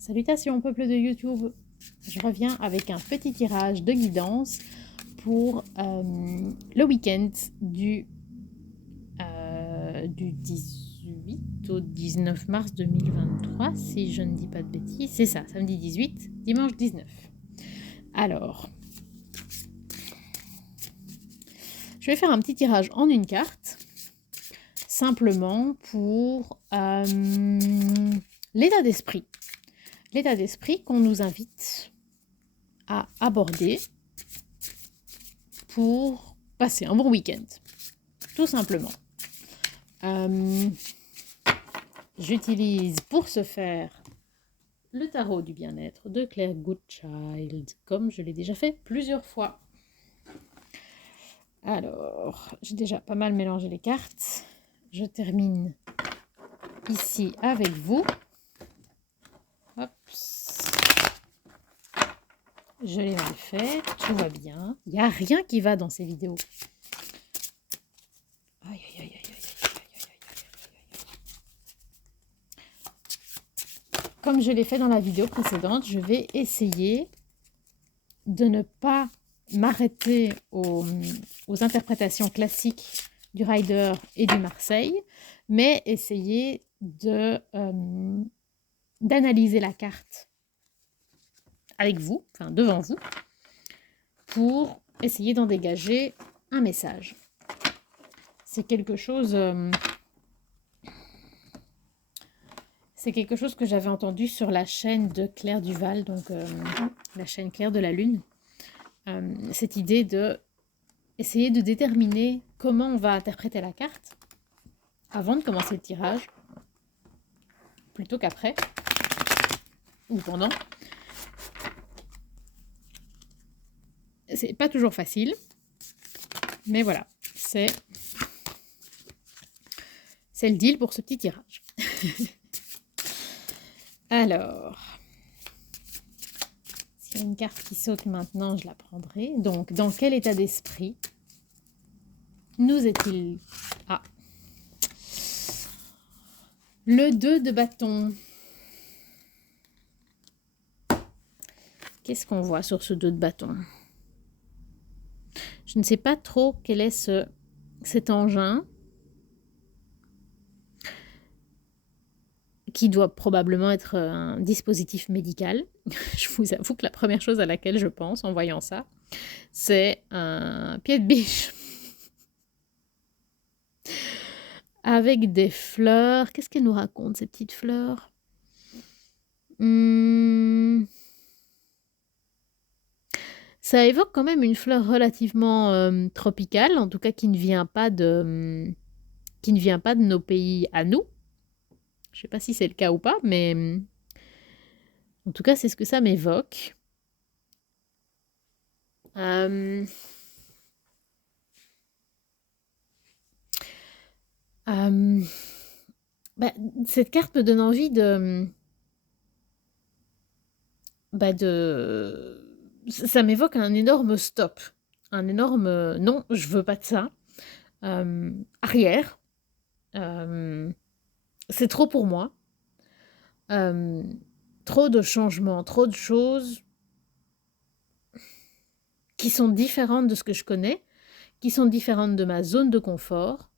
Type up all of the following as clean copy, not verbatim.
Salutations peuple de YouTube, je reviens avec un petit tirage de guidance pour le week-end du 18 au 19 mars 2023, si je ne dis pas de bêtises, c'est ça, samedi 18, dimanche 19. Alors, je vais faire un petit tirage en une carte, simplement pour l'état d'esprit. L'état d'esprit qu'on nous invite à aborder pour passer un bon week-end, tout simplement. J'utilise pour ce faire le tarot du bien-être de Claire Goodchild, comme je l'ai déjà fait plusieurs fois. Alors, j'ai déjà pas mal mélangé les cartes. Je termine ici avec vous. Hop. Je l'ai mal fait, tout va bien. Il n'y a rien qui va dans ces vidéos. Aïe, aïe, aïe, aïe, aïe, aïe, aïe. Comme je l'ai fait dans la vidéo précédente, je vais essayer de ne pas m'arrêter aux interprétations classiques du Rider et du Marseille, mais essayer d'analyser la carte avec vous, enfin devant vous, pour essayer d'en dégager un message. C'est quelque chose que j'avais entendu sur la chaîne de Claire Duval, donc la chaîne Claire de la Lune. Cette idée de essayer de déterminer comment on va interpréter la carte avant de commencer le tirage, plutôt qu'après ou pendant. C'est pas toujours facile, mais voilà, c'est le deal pour ce petit tirage. Alors, s'il y a une carte qui saute maintenant, je la prendrai. Donc, dans quel état d'esprit nous est-il? Ah, le 2 de bâton. Qu'est-ce qu'on voit sur ce 2 de bâton? Je ne sais pas trop quel est cet engin qui doit probablement être un dispositif médical. Je vous avoue que la première chose à laquelle je pense en voyant ça, c'est un pied de biche avec des fleurs. Qu'est-ce qu'elle nous raconte, ces petites fleurs? Ça évoque quand même une fleur relativement tropicale, en tout cas qui ne vient pas de nos pays à nous. Je ne sais pas si c'est le cas ou pas, mais en tout cas, c'est ce que ça m'évoque. Cette carte me donne envie ça m'évoque un énorme stop. Un énorme non, je veux pas de ça. Arrière. C'est trop pour moi. Trop de changements, trop de choses qui sont différentes de ce que je connais, qui sont différentes de ma zone de confort,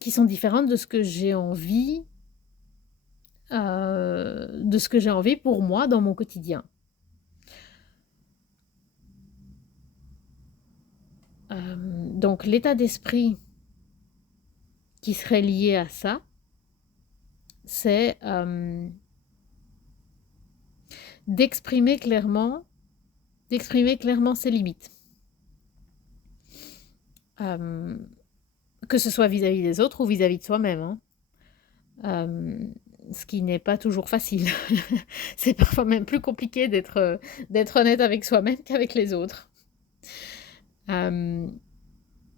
qui sont différentes de ce que j'ai envie, pour moi dans mon quotidien. Donc l'état d'esprit qui serait lié à ça, c'est d'exprimer clairement ses limites. Que ce soit vis-à-vis des autres ou vis-à-vis de soi-même. Ce qui n'est pas toujours facile. C'est parfois même plus compliqué d'être honnête avec soi-même qu'avec les autres.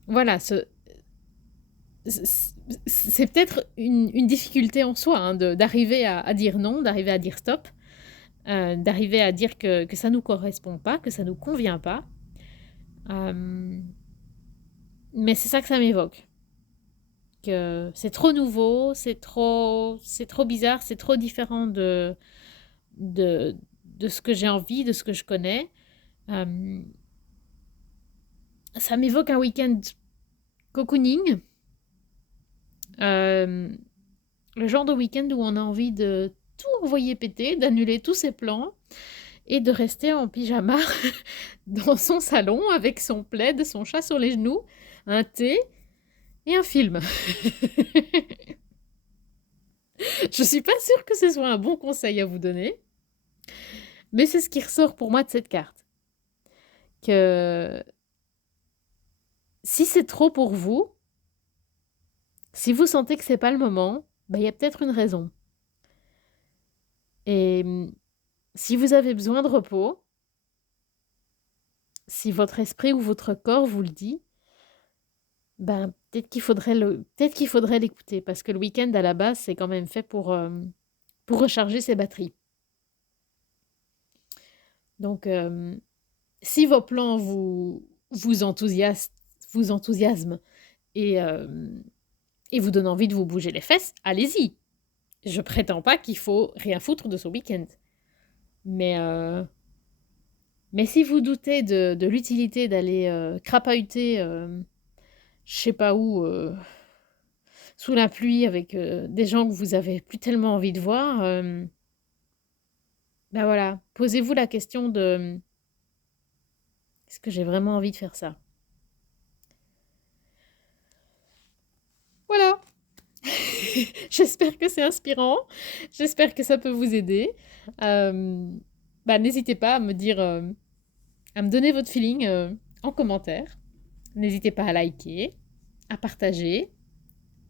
Voilà, c'est peut-être une difficulté en soi, d'arriver à dire non, d'arriver à dire stop, d'arriver à dire que ça ne nous correspond pas, que ça ne nous convient pas. Mais c'est ça que ça m'évoque. que c'est trop nouveau, c'est trop bizarre, c'est trop différent de ce que j'ai envie, de ce que je connais. Euh, Ça m'évoque un week-end cocooning. Euh, le genre de week-end où on a envie de tout envoyer péter, d'annuler tous ses plans et de rester en pyjama dans son salon avec son plaid, son chat sur les genoux, un thé et un film. Je suis pas sûre que ce soit un bon conseil à vous donner, mais c'est ce qui ressort pour moi de cette carte. Que si c'est trop pour vous, si vous sentez que c'est pas le moment, ben, il y a peut-être une raison. Et si vous avez besoin de repos, si votre esprit ou votre corps vous le dit, ben peut-être qu'il faudrait l'écouter parce que le week-end à la base c'est quand même fait pour recharger ses batteries. Donc si vos plans vous enthousiasment et vous donnent envie de vous bouger les fesses, allez-y. Je prétends pas qu'il faut rien foutre de ce week-end. Mais, mais si vous doutez de l'utilité d'aller crapahuter, je sais pas où, sous la pluie avec des gens que vous avez plus tellement envie de voir, ben voilà, posez-vous la question de est-ce que j'ai vraiment envie de faire ça? Voilà. J'espère que c'est inspirant. J'espère que ça peut vous aider. Bah, n'hésitez pas à me dire, à me donner votre feeling en commentaire. N'hésitez pas à liker, à partager,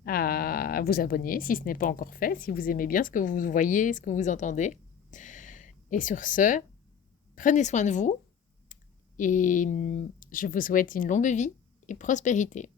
à vous abonner si ce n'est pas encore fait, si vous aimez bien ce que vous voyez, ce que vous entendez. Et sur ce, prenez soin de vous et je vous souhaite une longue vie et prospérité.